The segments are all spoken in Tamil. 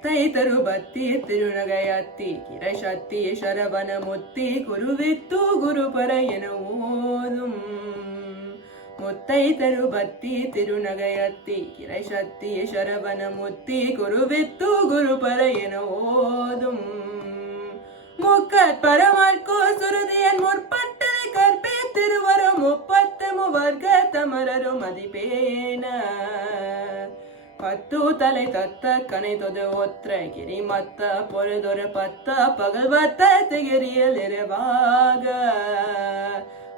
முத்தை தருபத்தி திருநகையத்தி கிரைசத்தி சரவண முத்தி குருவித்து குருபர என ஓதும் முத்தை தருபத்தி திருநகையத்தி கிரைசத்தி சரவண முத்தி குருவித்து குருபர என ஓதும் முக்கட் பரமார்க்கோ சுருதியன் முற்பட்டதை கற்பே திருவரும் முப்பத்து முவர்க தமரரும் மதிப்பேன பத்து தலை தத்த கனை தொது ஒற்ற கிரி மத்த பொழுதொரு பத்த பகல்வத்த திகிரியில் இரவாக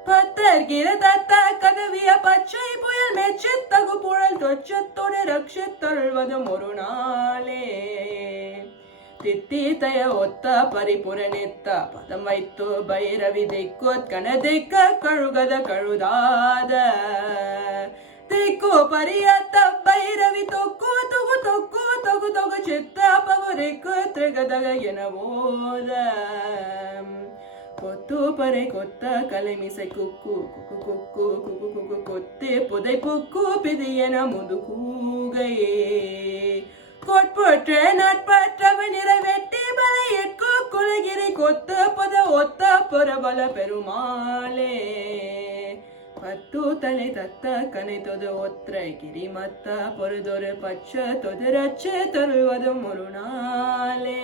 பத்தர் கிர தத்த கதவிய பச்சை புயல் மெச்சி தகு புழல் தொச்சத்தோடு ரட்சித்தருள்வதும் ஒரு நாளே தித்தீதய ஒத்த பரிபுரணித்த பதம் வைத்து பைரவி திக்கோத் கணதிக்க கழுகத கழுதாத திக்கு பரியத்த பைரவி தொக்கு தொகு தொக்கு தொகு தொகு ಚಿತ್ತ ಪವರಿಕು ತ್ರಿಗದಗ ಎನಬೋದ கொத்து பறை கொத்த கலைமிசை குக்கு குக்கு குக்கு குக்கு குக்கு கொத்தே புதை புக்கு பிதியன முதுகூகையே கொட்பற்ற நட்பற்றவ நிறைவேட்டி பலையிற்கு குலகிரி கொத்த பத ஒத்த பரபல பெருமாளே பத்து தலை தத்த கனை தொது ஒற்றை கிரி மத்த பொருதொரு பச்ச தொது ரச்ச தருவதும் ஒரு நாளே.